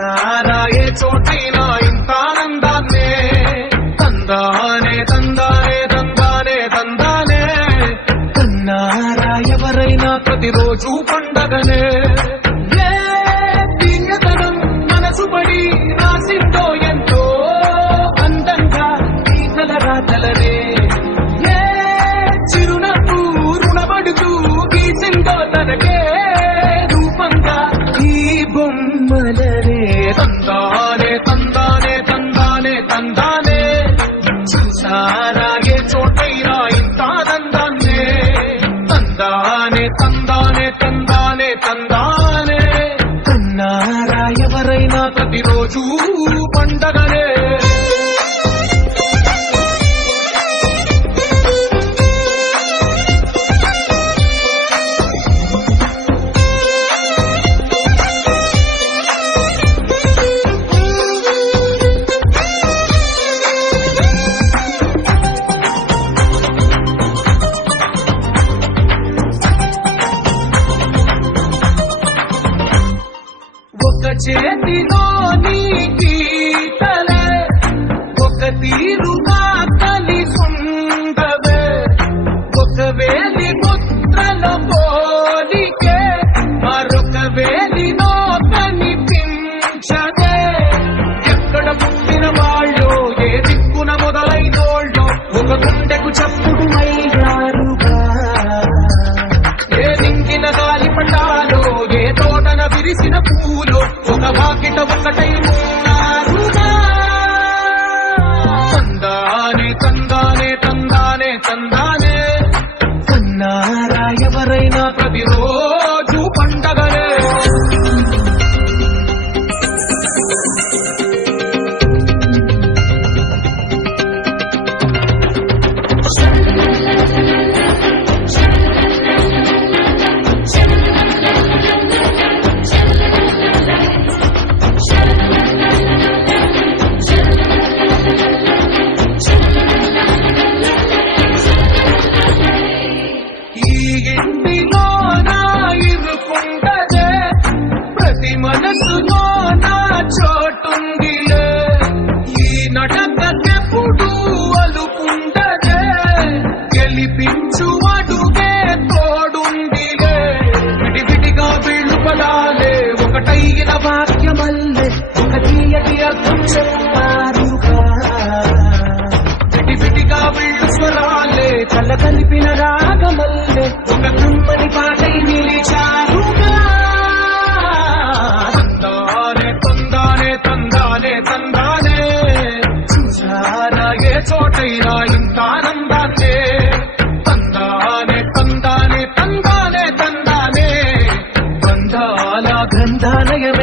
చూసారా ఏ చోటైనా ఇంత ఆనందాన్నే తందానే తందానే తందానే తందానే కన్నారా ఎవరైనా ప్రతిరోజు పండగనే ఏ దివ్యతనం మనసు పడి రాసిందో ఎంతో అందంగా ఈ కలరాతలనే ఏ చిరునవ్వు రుణపడుతూ గీసిందో తనకే రూపంగా ఈ బొమ్మలనే తందానే తందానే తందానే తందానే చూసారా ఏ చోటైనా ఇంత ఆనందాన్నే తందానే తందానే తందానే తందానే కన్నారా ఎవరైనా ప్రతిరోజు పండగనే ఒక చేతిలో నీ గీతలే ఒక తీరుగా కలిసుండవే ఒక వేలి ముద్రల పోలికే మరొక వేలిలో కనిపించదే ఎక్కడ పుట్టిన వాళ్ళు ఏ దిక్కున మొదలైనోళ్ళు ఒక గుండెకు చప్పుడు అయ్యారుగా ఏ నింగిన గాలి పండాలో ఏ తోటన విరిసిన పూలు ఒక వాకిట ఒకటై ఉన్నారుగా తందానే తందానే తందానే తందానే కన్నారా ఎవరైనా ప్రతిరోజు పండగనే ఈ ఇంటిలో నా ఇరుకుండదే ప్రతి మనసులో నా చోటుందిలే ఈ నటకెప్పుడు అలుకుండదే గెలిపించు అడుగే తోడుందిలే విడివిడిగా వీళ్ళు పదాలే ఒకటైన వాక్యమల్లే ఒక తీయటి అర్థం చెప్పారుగా విడివిడిగా వీళ్ళు స్వరాలే కల కలిపిన రాగమల్లే ఒక కమ్మని పాటై నిలిచారుగా తందానే తందానే తందానే తందానే చూసారా ఏ చోటైనా ఇంత